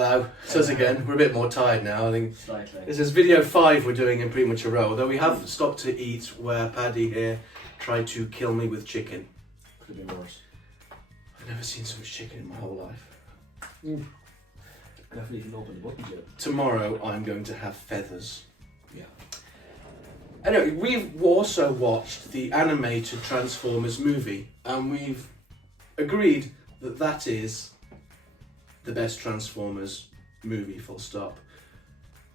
Hello, it's us again. We're a bit more tired now, I think. Slightly. This is video 5 we're doing in pretty much a row, although we have stopped to eat where Paddy here tried to kill me with chicken. Could have been worse. I've never seen so much chicken in my whole life. I haven't even opened the buttons yet. Tomorrow I'm going to have feathers. Yeah. Anyway, we've also watched the animated Transformers movie, and we've agreed that that is the best Transformers movie, full stop.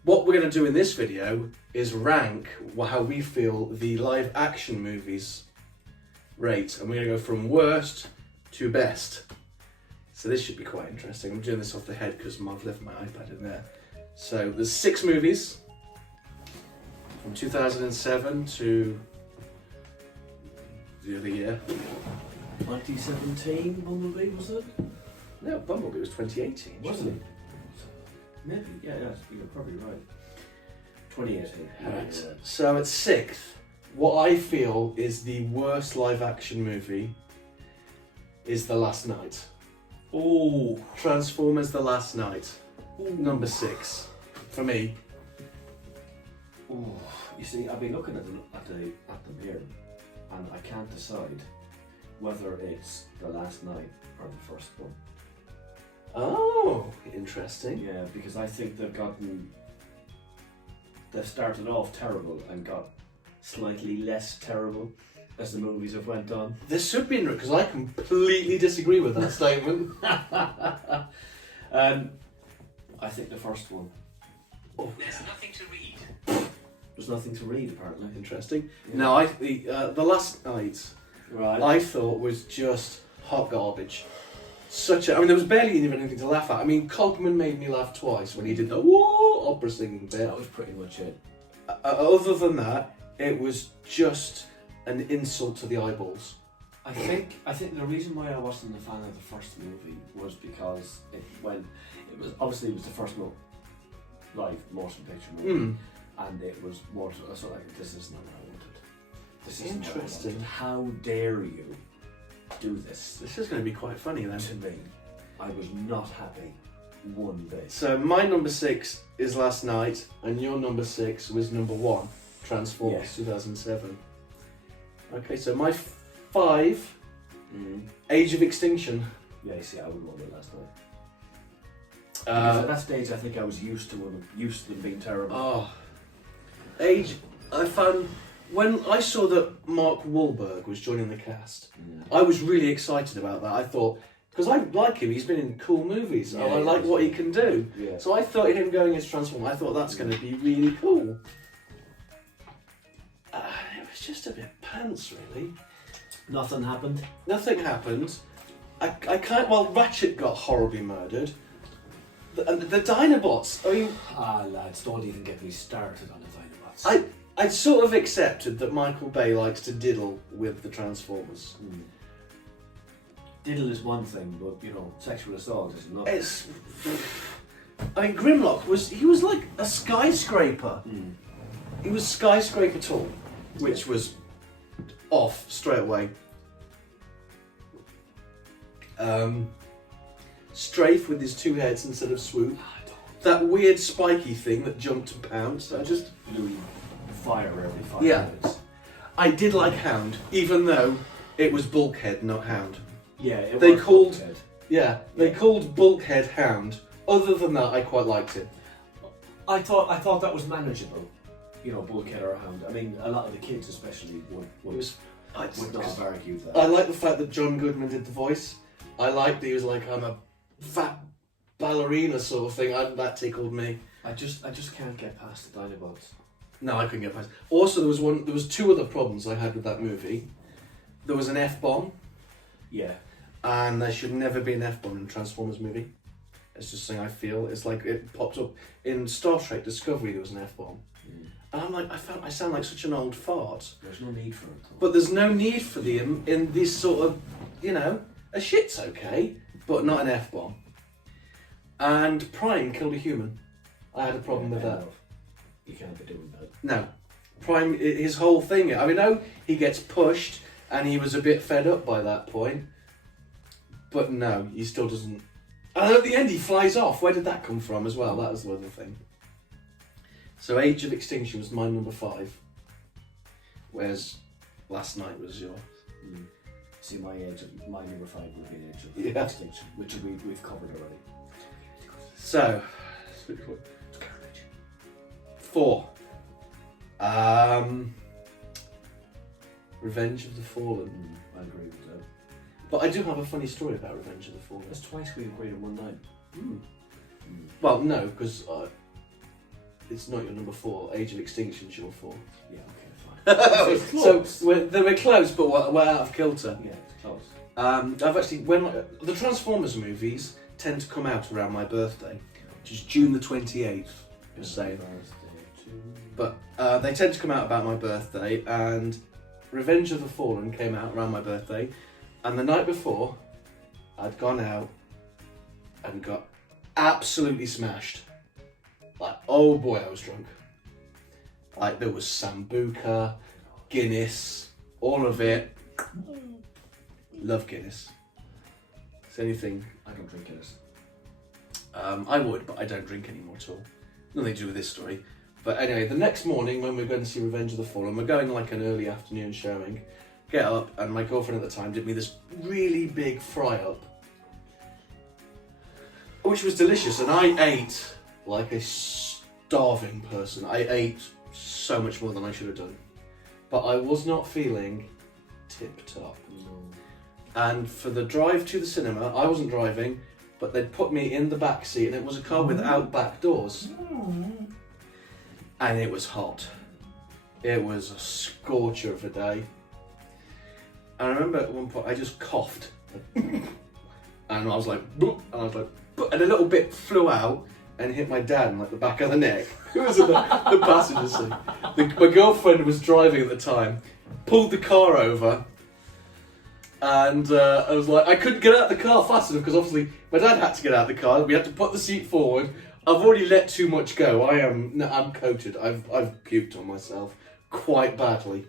What we're going to do in this video is rank how we feel the live action movies rate, and we're going to go from worst to best. So this should be quite interesting. I'm doing this off the head because I've left my iPad in there. So there's 6 movies from 2007 to the other year. 2017 Bumblebee, was it? No, Bumblebee was 2018. Wasn't it? Maybe, yeah, you're probably right. 2018. Right. Yeah. So at 6th, what I feel is the worst live action movie is The Last Night. Oh, Transformers The Last Night. Number 6 for me. oh. You see, I've been looking at them here, and I can't decide whether it's The Last Night or the first one. Oh, interesting. Yeah, because I think they've started off terrible and got slightly less terrible as the movies have went on. This should be because I completely disagree with that statement. I think the first one. Oh, There's nothing to read. There's nothing to read apparently. interesting. Yeah. No, The Last Night Right. I thought was just hot garbage. There was barely even anything to laugh at. I mean, Cogman made me laugh twice when he did the whoa opera singing bit. That was pretty much it. Other than that, it was just an insult to the eyeballs. I think the reason why I wasn't a fan of the first movie was because it was the first live motion picture movie, and it was more so like, this isn't what I wanted. This isn't what I Interesting. wanted. How dare you do this This is going to be quite funny then. to me? I was not happy one bit. So my number 6 is Last Night, and your number 6 was number 1, Transformers, Yes. 2007. Okay, so my 5, Mm. Age of Extinction. Yeah, you see, I wouldn't want it last night. Because at that stage, I think I was used to them being terrible. I found when I saw that Mark Wahlberg was joining the cast, Mm. I was really excited about that. I thought, because I like him, he's been in cool movies. Yeah, I he like has, what he yeah. can do. Yeah. So I thought him going as Transformer, I thought that's going to be really cool. It was just a bit pants, really. Nothing happened. Nothing happened. I can't. Well, Ratchet got horribly murdered. The Dinobots. I mean, Lads, don't even get me started on the Dinobots. I sort of accepted that Michael Bay likes to diddle with the Transformers. Diddle is one thing, but sexual assault is another. I mean, Grimlock was like a skyscraper. He was skyscraper tall, which was off straight away. Strafe with his 2 heads instead of swoop. That weird spiky thing that jumped and pounced. Blew fire every 5 Yeah. minutes. I did like Hound, even though it was Bulkhead, not Hound. Yeah, it They was called- Bulkhead. Yeah, they called Bulkhead Hound. Other than that, I quite liked it. I thought that was manageable. Bulkhead or Hound. I mean, a lot of the kids especially would not have argued that. I like the fact that John Goodman did the voice. I liked that he was like, I'm a fat ballerina sort of thing. That tickled me. I just can't get past the Dinobots. No, I couldn't get past. Also, there was 2 other problems I had with that movie. There was an F-bomb, Yeah. and there should never be an F-bomb in a Transformers movie. It's just something I feel. It's like it popped up in Star Trek Discovery. There was an F-bomb, and I'm like, I sound like such an old fart. There's no need for it. But there's no need for them in this sort of, a shit's okay, but not an F-bomb. And Prime killed a human. I had a problem with that. You can't be doing that. No. Prime, his whole thing, I know he gets pushed and he was a bit fed up by that point, but no, he still doesn't And at the end, he flies off. Where did that come from as well? That was the other thing. So Age of Extinction was my number 5. Whereas Last Night was yours. See, my number 5 would be Age of Extinction, which we've covered already. So, 4. Revenge of the Fallen. I agree with that. But I do have a funny story about Revenge of the Fallen. That's twice we agreed on one night. Well, no, because it's not your number 4. Age of Extinction's your 4. Yeah, okay, fine. So we're close, but we're out of kilter. Yeah, it's close. I've actually, the Transformers movies tend to come out around my birthday, which is June the 28th, just saying. But they tend to come out about my birthday, and Revenge of the Fallen came out around my birthday, and the night before, I'd gone out and got absolutely smashed. Like, oh boy, I was drunk. Like, there was Sambuca, Guinness, all of it. Love Guinness. It's anything. I don't drink Guinness. I would, but I don't drink anymore at all. Nothing to do with this story. But anyway, the next morning when we're going to see Revenge of the Fallen, we're going like an early afternoon showing. Get up, and my girlfriend at the time did me this really big fry up, which was delicious, and I ate like a starving person. I ate so much more than I should have done. But I was not feeling tip-top. And for the drive to the cinema, I wasn't driving, but they'd put me in the back seat, and it was a car without back doors. And it was hot. It was a scorcher of a day. And I remember at one point I just coughed. And I was like, boop, and I was like, boop, and a little bit flew out and hit my dad in like the back of the neck. Who was in the passenger seat. My girlfriend was driving at the time, pulled the car over, and I was like, I couldn't get out of the car fast enough because obviously my dad had to get out of the car. We had to put the seat forward. I've already let too much go. I'm coated. I've puked on myself quite badly.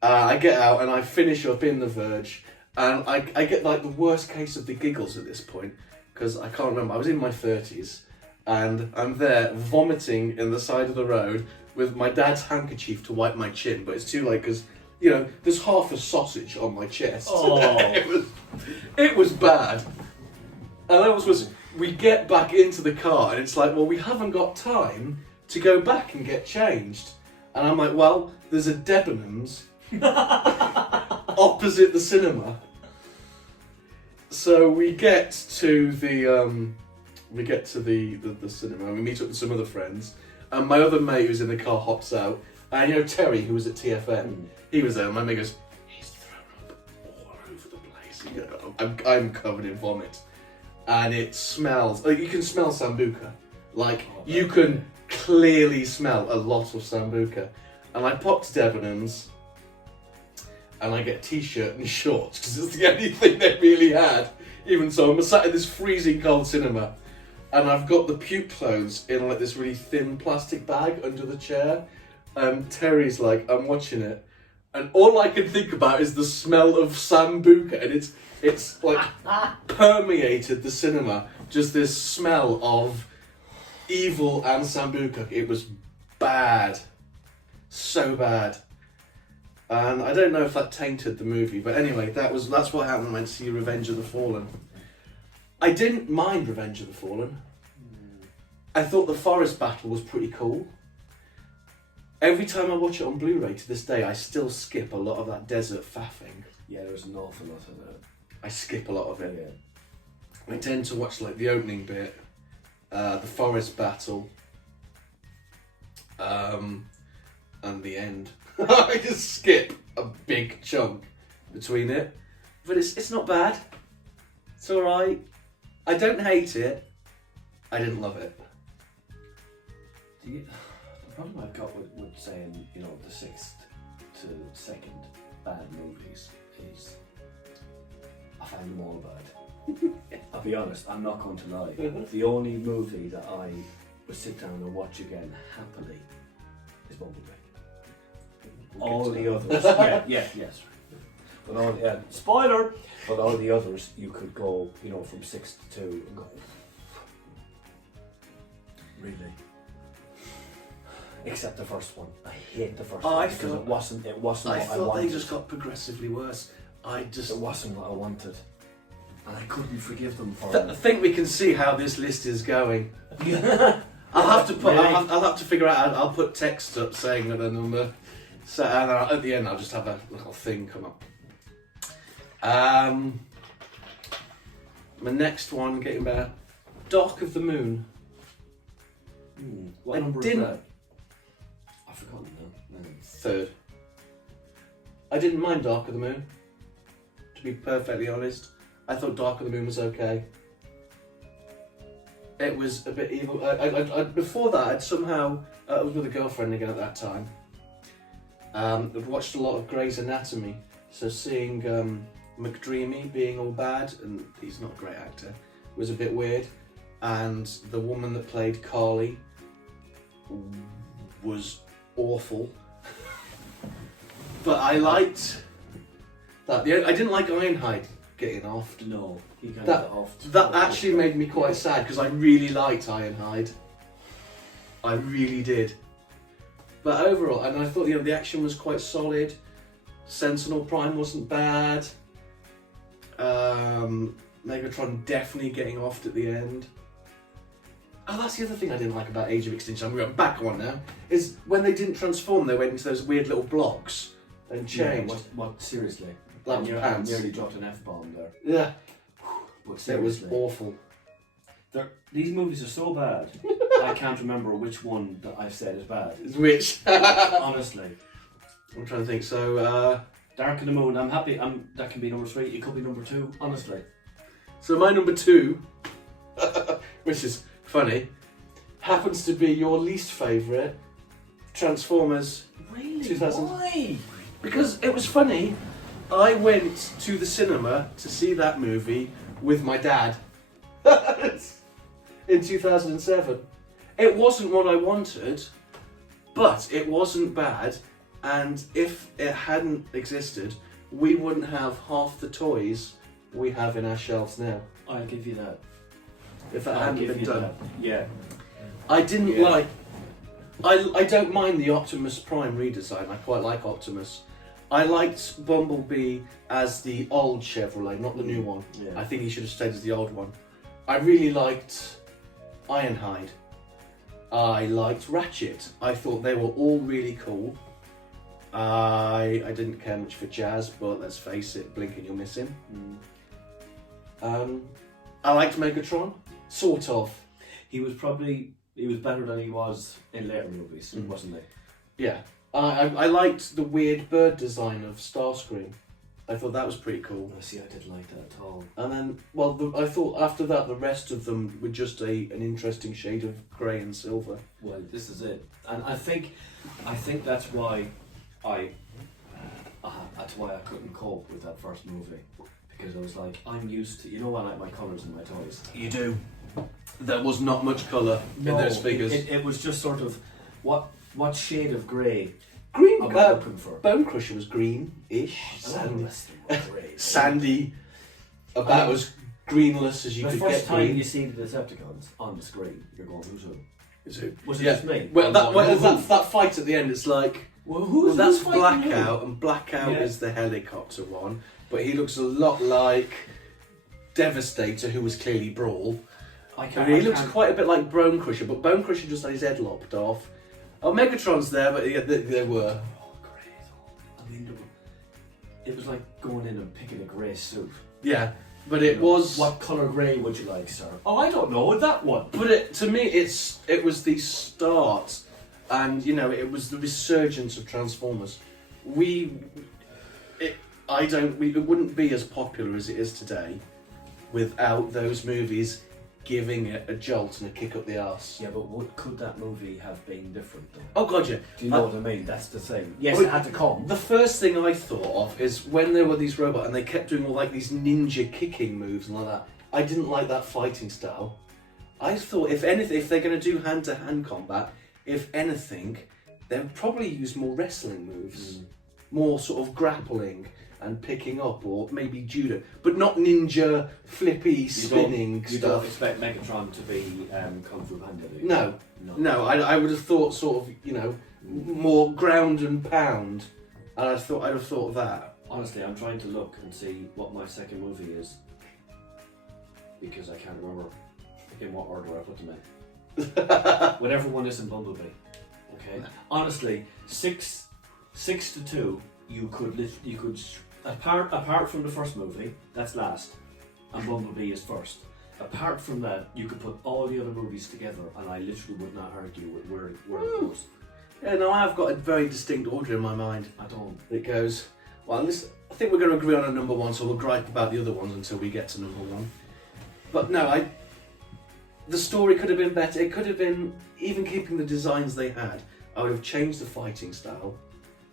I get out and I finish up in the Verge, and I get like the worst case of the giggles at this point because I can't remember. I was in my 30s and I'm there vomiting in the side of the road with my dad's handkerchief to wipe my chin, but it's too late because, you know, there's half a sausage on my chest. Oh. it was bad. And that was we get back into the car and it's like, well, we haven't got time to go back and get changed. And I'm like, well, there's a Debenhams opposite the cinema. So we get to the cinema and we meet up with some other friends. And my other mate who's in the car hops out. And you know Terry, who was at TFN, he was there. And my mate goes, he's thrown up all over the place. You know, I'm covered in vomit. And it smells, like you can smell Sambuca. Like, you can clearly smell a lot of Sambuca. And I pop to Debenhams, and I get a t-shirt and shorts, because it's the only thing they really had. Even so, I'm sat in this freezing cold cinema, and I've got the puke clothes in like this really thin plastic bag under the chair. And Terry's like, I'm watching it, and all I can think about is the smell of Sambuca, and it's like permeated the cinema. Just this smell of evil and Sambuca. It was bad. So bad. And I don't know if that tainted the movie, but anyway, that's what happened when I went to see Revenge of the Fallen. I didn't mind Revenge of the Fallen. I thought the forest battle was pretty cool. Every time I watch it on Blu-ray to this day, I still skip a lot of that desert faffing. Yeah, there's an awful lot of that. I skip a lot of it. Yeah. I tend to watch like the opening bit, the forest battle, and the end. I just skip a big chunk between it, but it's not bad. It's all right. I don't hate it. I didn't love it. The problem I've got with saying, you know, the 6th to 2nd bad movies is I find them all bad. I'll be honest, I'm not going to lie. The only movie that I would sit down and watch again happily is Bumblebee. All the others, yes. But all, yeah, spoiler. But all the others, you could go, you know, from 6 to 2 and go. Really. Except the first one. I hate the first one because it wasn't. It wasn't I what I thought wanted. they just got progressively worse. It wasn't what I wanted, and I couldn't forgive them for I it. think we can see how this list is going. I'll have to put. Really? I'll have to figure out. I'll put text up saying the number. So and at the end, I'll just have a little thing come up. My next one, getting better. Dark of the Moon. What I number didn't- is that? I've forgotten now. Third. I didn't mind Dark of the Moon. To be perfectly honest, I thought Dark of the Moon was okay. It was a bit evil. Before that, I'd somehow I was with a girlfriend again at that time. I'd watched a lot of Grey's Anatomy, so seeing McDreamy being all bad, and he's not a great actor, was a bit weird. And the woman that played Carly was awful. But I liked that. I didn't like Ironhide getting offed. No, he got That- offed. That actually made me quite sad because I really liked Ironhide. I really did. But overall, and I thought the action was quite solid. Sentinel Prime wasn't bad. Megatron definitely getting offed at the end. Oh, that's the other thing I didn't like about Age of Extinction. I'm going back one now. Is when they didn't transform, they went into those weird little blocks and changed. Yeah, what? Seriously? Like I pants. nearly dropped an F-bomb there. Yeah, But it was seriously, awful. these movies are so bad. I can't remember which one that I've said is bad. Which Honestly, I'm trying to think. So, Dark of the Moon. I'm happy. That can be number 3. It could be number 2. Honestly. so my number 2, which is funny, happens to be your least favourite, Transformers. Really? 2000. Why? Because it was funny. I went to the cinema to see that movie with my dad in 2007. It wasn't what I wanted, but it wasn't bad. And if it hadn't existed, we wouldn't have half the toys we have in our shelves now. I'll give you that. If that I'll hadn't give been you done. that. Yeah. I didn't Yeah. like. I don't mind the Optimus Prime redesign. I quite like Optimus. I liked Bumblebee as the old Chevrolet, not the new one. Yeah. I think he should have stayed as the old one. I really liked Ironhide. I liked Ratchet. I thought they were all really cool. I didn't care much for Jazz, but let's face it, blink and you're missing. I liked Megatron, sort of. He was better than he was in later movies, wasn't he? Yeah. I liked the weird bird design of Starscream. I thought that was pretty cool. I see. I didn't like that at all. And then, I thought after that the rest of them were just an interesting shade of grey and silver. Well, this is it, and I think that's why that's why I couldn't cope with that first movie, because I was like, I'm used to, I like my colours in my toys. You do. There was not much colour in those figures. It was just sort of what shade of grey Green. am I looking for? Bone Crusher was green-ish, And all the rest of them were grey. sandy, about as greenless as you The could first get time green. you see the Decepticons on the screen, you're going, who's who? Is it? Was it Yeah. just me? Well, I'm that, going, well, who? that fight at the end, it's like, Well, well, that's who's fighting who? Blackout, and Blackout Yeah. is the helicopter one, but he looks a lot like Devastator, who was clearly Brawl. And he looks quite a bit like Bone Crusher, but Bone Crusher just had his head lopped off. Oh, Megatron's there, but yeah, they were. Oh, great. I mean, it was like going in and picking a grey suit. Yeah, but it was. What colour grey would you like, sir? Oh, I don't know, that one. But to me, it was the start, and it was the resurgence of Transformers. It wouldn't be as popular as it is today without those movies giving it a jolt and a kick up the arse. Yeah, but could that movie have been different though? Oh god, yeah. Do you know what I mean? That's the thing. Yes, Well, it had to come. The first thing I thought of is when there were these robots and they kept doing all like these ninja kicking moves and like that. I didn't like that fighting style. I thought if anything, if they're going to do hand-to-hand combat, if anything, they'd probably use more wrestling moves, more sort of grappling, and picking up, or maybe judo, but not ninja flippy spinning You stuff. don't expect Megatron to be Kung Fu Panda, do you? No. I would have thought sort of, you know, more ground and pound, and I'd have thought of that. Honestly, I'm trying to look and see what my second movie is, because I can't remember in what order I put them in. Whatever one is in Bumblebee. Okay. Honestly, 6-2. You could apart from the first movie, that's last, and Bumblebee is first. Apart from that, you could put all the other movies together, and I literally would not argue with where it goes. Yeah, no, I've got a very distinct order in my mind. I don't. It goes, well, I think we're going to agree on a number one, so we'll gripe about the other ones until we get to number one. But no, the story could have been better. It could have been, even keeping the designs they had, I would have changed the fighting style.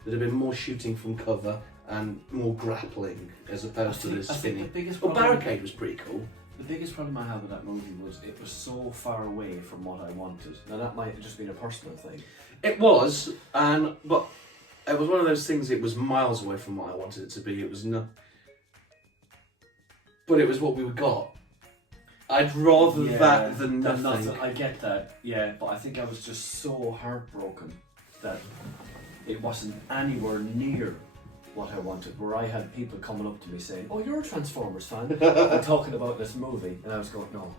There'd have been more shooting from cover and more grappling as opposed to this spinning. The biggest Well, problem, Barricade was pretty cool. The biggest problem I had with that movie was it was so far away from what I wanted. Now that might have just been a personal thing. It was, but it was one of those things. It was miles away from what I wanted it to be. It was not, but it was what we got. I'd rather that than nothing. I get that, yeah, but I think I was just so heartbroken that it wasn't anywhere near what I wanted. Where I had people coming up to me saying, "Oh, you're a Transformers fan," and talking about this movie, and I was going, "No.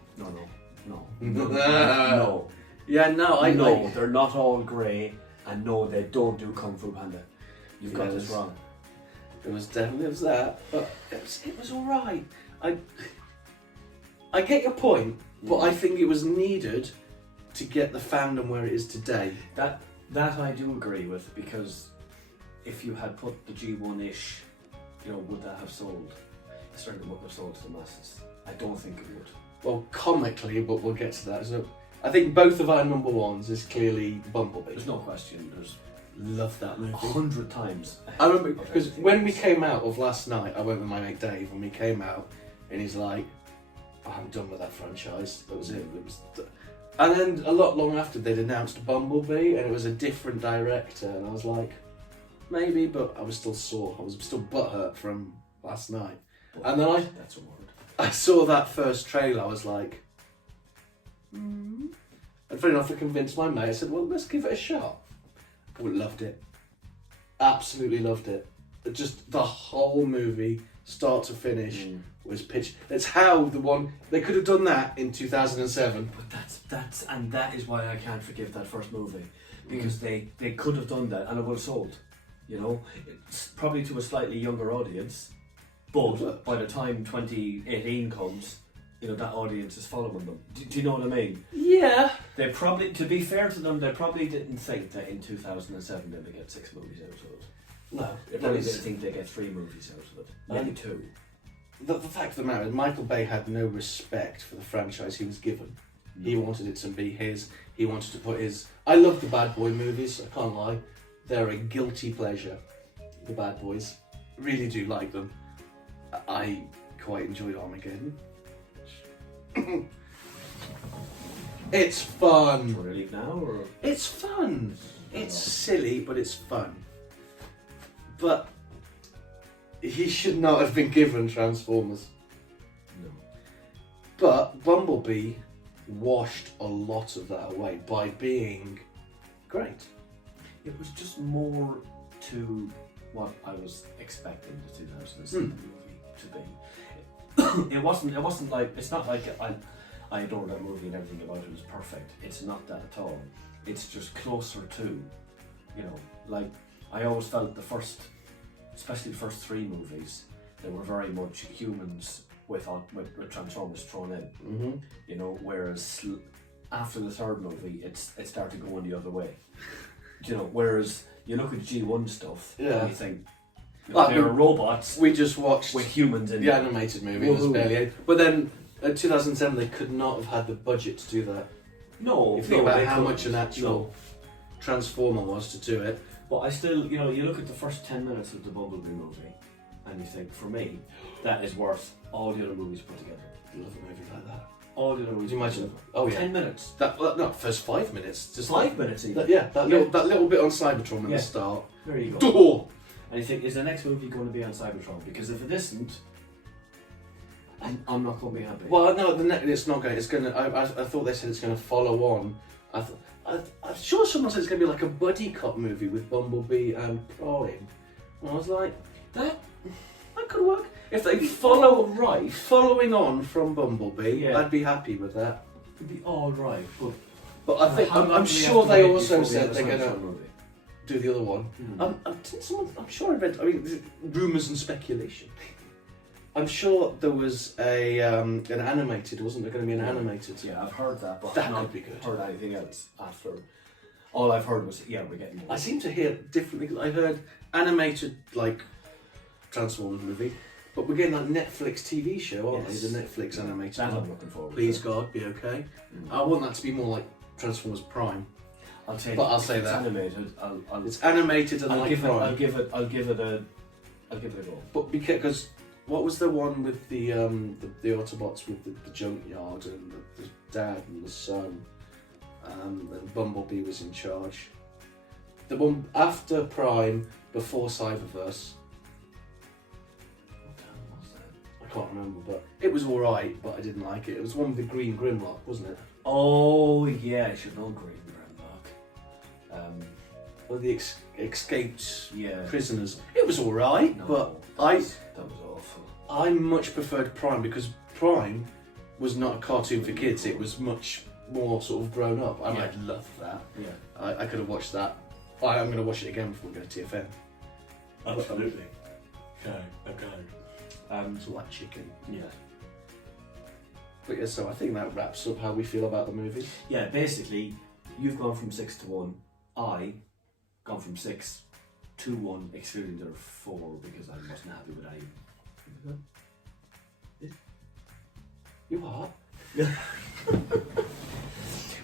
Yeah, no, I know they're not all grey, and no, they don't do Kung Fu Panda. You've got this wrong." It was definitely that, but it was all right. I get your point, but I think it was needed to get the fandom where it is today. That I do agree with, because if you had put the G1-ish, would that have sold? It certainly wouldn't have sold to the masses. I don't think it would. Well, comically, but we'll get to that. So I think both of our number ones is clearly Bumblebee. There's no question. Love that movie. 100 times. I remember, because when we came out of last night, I went with my mate Dave, and we came out, and he's like, "I'm done with that franchise. That was it." And then a lot long after, they'd announced Bumblebee, and it was a different director, and I was like, maybe, but I was still sore. I was still butthurt from last night. And then That's a word. I saw that first trailer. I was like, And funny enough, I convinced my mate. I said, "Well, let's give it a shot." We loved it. Absolutely loved it. Just the whole movie, start to finish, was pitch. That's how they could have done that in 2007. But that is why I can't forgive that first movie, because they could have done that and it would have sold. It's probably to a slightly younger audience, but by the time 2018 comes, that audience is following them. Do you know what I mean? Yeah. They probably, to be fair to them, they probably didn't think that in 2007 they would get 6 movies out of it. No. They probably didn't think they'd get 3 movies out of it. Maybe 2. The fact of the matter is, Michael Bay had no respect for the franchise he was given. He wanted it to be his. He wanted to put his... I love the Bad Boy movies, I can't lie. They're a guilty pleasure, the Bad Boys. Really do like them. I quite enjoyed Armageddon. It's fun. Do you want to leave now, or...? It's fun. It's silly, but it's fun. But he should not have been given Transformers. No. But Bumblebee washed a lot of that away by being great. It was just more to what I was expecting the 2007 movie to be. It wasn't like, it's not like I adore that movie and everything about it was perfect. It's not that at all. It's just closer to, like, I always felt especially the first 3 movies, they were very much humans with Transformers thrown in. Whereas after the 3rd movie, it started going the other way. Whereas you look at G1 stuff, and you think, they're robots. We just watched with humans in the animated movie. It was barely. But then in 2007, they could not have had the budget to do that. No, if you think about how much an actual Transformer was to do it. But I still, you look at the first 10 minutes of the Bumblebee movie, and you think, for me, that is worth all the other movies put together. I love a movie like that. All the other movies. Could you imagine? Oh yeah. 10 minutes. First 5 minutes. Just 5 minutes even. That little bit on Cybertron at the start. There you go. Door. And you think, is the next movie going to be on Cybertron? Because if it isn't, I'm not going to be happy. Well, no, it's not going. It's going to. I thought they said it's going to follow on. I'm sure someone said it's going to be like a buddy cop movie with Bumblebee and Prime. And I was like, that could work. If they following on from Bumblebee, Yeah. I'd be happy with that. It'd be all right, But I think how long I'm do we have sure to they wait also before we said have a they're going Cybertron to movie? do the other one. I'm sure I read. I mean, rumors and speculation. I'm sure there was an animated. Wasn't there going to be an animated? Yeah, I've heard that, but That I've not could be good. heard anything else after. All I've heard was, we're getting more. I seem to hear different things. I heard animated like Transformers movie, but we're getting like Netflix TV show, aren't Yes. we? The Netflix animated That one. I'm looking forward Please to. God, be okay. Mm. I want that to be more like Transformers Prime. I'll tell you, But I'll if say it's that. animated, I'll It's animated and I'll like give it. Prime. I'll give it a go. But because what was the one with the Autobots with the junkyard and the dad and the son, and Bumblebee was in charge. The one after Prime, before Cyberverse. I can't remember, but it was all right. But I didn't like it. It was one with the green Grimlock, wasn't it? Oh yeah, I should know Green Grimlock. Or the escaped Yeah. prisoners. It was all right, No, but that was awful. I much preferred Prime because Prime was not a cartoon for kids. It was much more sort of grown up, and Yeah. I loved that. Yeah. I could have watched that. I'm going to watch it again before we go to TFN. Absolutely. Okay. It's like chicken. Yeah. But yeah, so I think that wraps up how we feel about the movie. Yeah. Basically, you've gone from 6 to 1. I gone from 6 to 1, excluding the 4 because I wasn't happy with any. You are?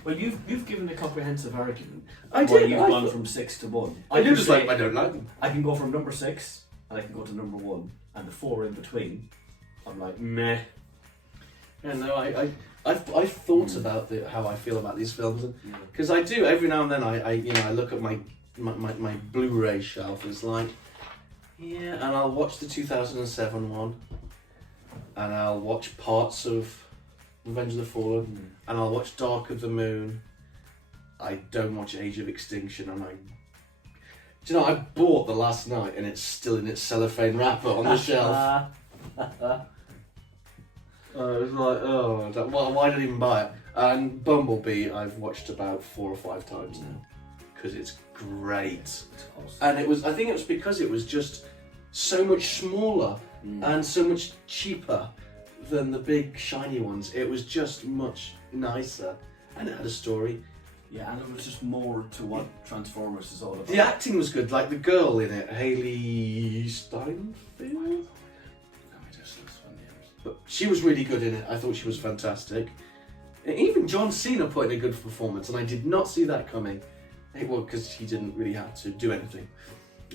Well, you've given a comprehensive argument. I why did. You've I gone thought- from 6 to 1. I do could just say- like I don't like them. I can go from number 6 and I can go to number 1, and the 4 in between, I'm like meh. Yeah, no, I've thought about how I feel about these films, because I do every now and then. I look at my Blu-ray shelf. It's like, yeah, and I'll watch the 2007 one, and I'll watch parts of Revenge of the Fallen, and I'll watch Dark of the Moon. I don't watch Age of Extinction, and do you know, I bought the last night, and it's still in its cellophane wrapper on the shelf. It was like, why did I even buy it? And Bumblebee, I've watched about 4 or 5 times now, because it's great. And I think it was because it was just so much smaller and so much cheaper than the big shiny ones. It was just much nicer, and it had a story. Yeah, and it was just more to what Transformers is all about. The acting was good, like the girl in it, Hayley Steinfeld. But she was really good in it. I thought she was fantastic. And even John Cena put in a good performance, and I did not see that coming. Well, because he didn't really have to do anything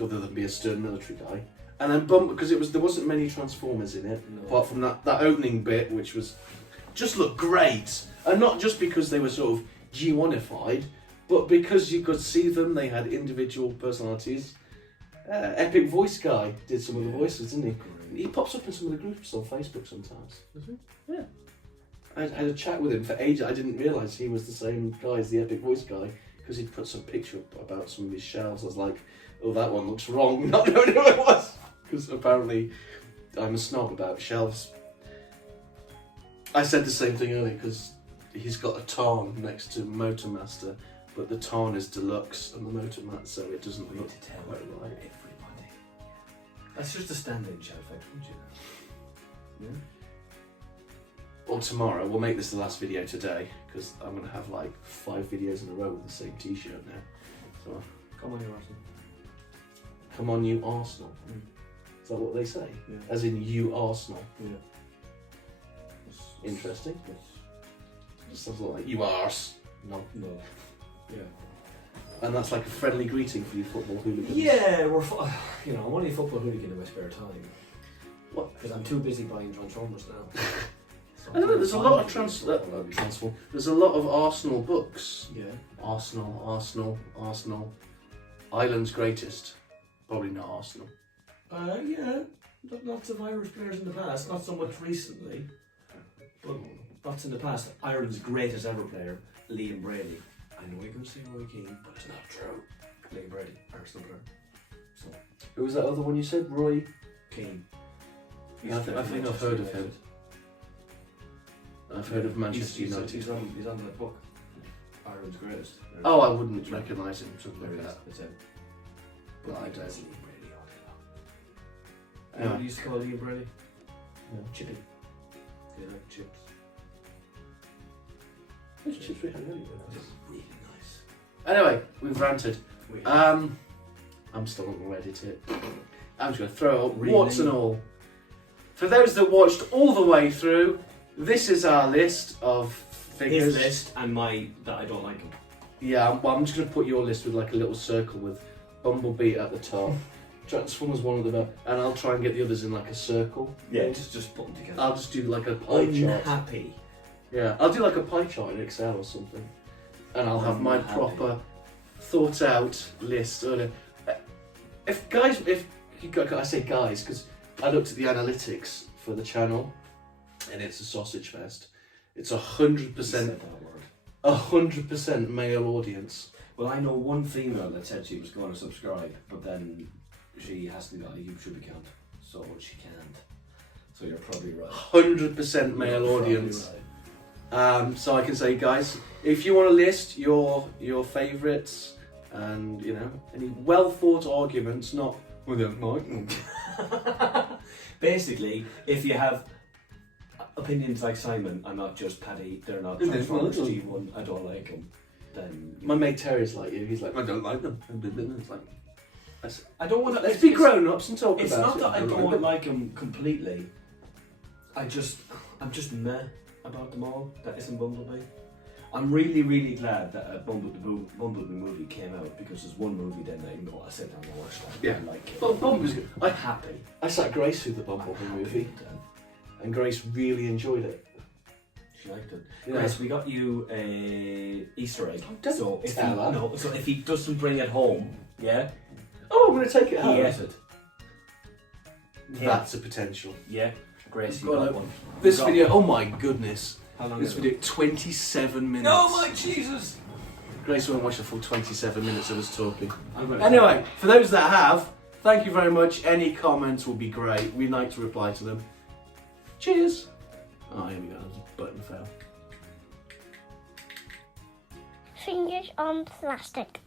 other than be a stern military guy. And then because there wasn't many Transformers in it, apart from that opening bit, which just looked great, and not just because they were sort of G1ified, but because you could see them. They had individual personalities. Epic Voice Guy did some of the voices, didn't he? He pops up in some of the groups on Facebook sometimes. Does he? Yeah. I had a chat with him for ages. I didn't realise he was the same guy as the Epic Voice Guy, because he'd put some picture up about some of his shelves. I was like, oh, that one looks wrong, not knowing who it was. Because apparently I'm a snob about shelves. I said the same thing earlier, because he's got a Tarn next to Motormaster, but the Tarn is deluxe and the Motormaster, so it doesn't look quite right. Everybody. That's just a stand-in shelf, wouldn't you? Yeah. Or tomorrow, we'll make this the last video today, because I'm going to have like 5 videos in a row with the same t-shirt now. So, Come on, you Arsenal. come on you Arsenal. Is that what they say? Yeah. As in you Arsenal. Yeah. Interesting. It sounds like you arse. No. No. Yeah. And that's like a friendly greeting for you football hooligans. Yeah, I'm only a football hooligan in my spare time. What? Because I'm too busy buying Transformers now. So I don't know, there's a lot of Transformers. transform. There's a lot of Arsenal books. Yeah. Arsenal. Ireland's greatest. Probably not Arsenal. Yeah, lots of Irish players in the past, not so much recently, but lots in the past. Ireland's greatest ever player, Liam Brady. I know you're going to say Roy Keane, but it's not true. Liam Brady, Arsenal player. So, Who was that other one you said? Roy Keane. I think I've heard of him. I've heard of Manchester United. He's on the book. Ireland's greatest. Oh, I wouldn't recognise him. Something There he like is. that. It's him. But I Liam don't. Brady all day long. You know what you used to call Liam Brady? Yeah. Chippy. They like chips. Those chips we had earlier. They're really nice. Anyway, we've ranted. We I'm still not going to edit it. I'm just going to throw up Really? warts and all. For those that watched all the way through, this is our list of figures. His list and that I don't like him. Yeah, I'm just going to put your list with like a little circle with Bumblebee at the top. Transformers one at the bottom, and I'll try and get the others in like a circle. Yeah, just put them together. I'll just do like a pie chart. Happy. Yeah, I'll do like a pie chart in Excel or something. And I'll have my Unhappy. proper thought out list. If you got, I say guys, because I looked at the analytics for the channel, and it's a sausage fest. It's 100%, 100% male audience. Well, I know one female that said she was going to subscribe, but then she hasn't got a YouTube account, so she can't. So you're probably right. 100% male You're probably audience. right. So I can say, guys, if you want to list your favourites and any well thought arguments, not with them. Basically, if you have opinions like Simon and not just Paddy, they're not Mhm. Transformers G1, I don't like them, then... My mate Terry's like you. He's like, I don't like them. It's like, I don't want to... let's be grown ups and talk It's about not it. that I like don't them. like them completely. I'm just meh about them all. That isn't Bumblebee. I'm really, really glad that a Bumblebee movie came out, because there's one movie then that even though I sit down and watch that. Yeah. I like it. Well, Bumblebee's good. I'm happy. I sat Grace through the Bumblebee I'm happy movie, with that. and Grace really enjoyed it. She liked it. Yeah. Grace, we got you a Easter egg. don't so if he, tell her. no, so if he doesn't bring it home, yeah, Oh, I'm going to take it he home. ate it. That's a potential. Yeah, Grace, you Well, got one. This You got video, one. oh my goodness. How long This is it? video, 27 minutes. Oh my Jesus! Grace won't watch the full 27 minutes of us talking. I'm gonna- Anyway, for those that have, thank you very much. Any comments will be great. We'd like to reply to them. Cheers. Oh, here we go. Button fell. Fingers on plastic.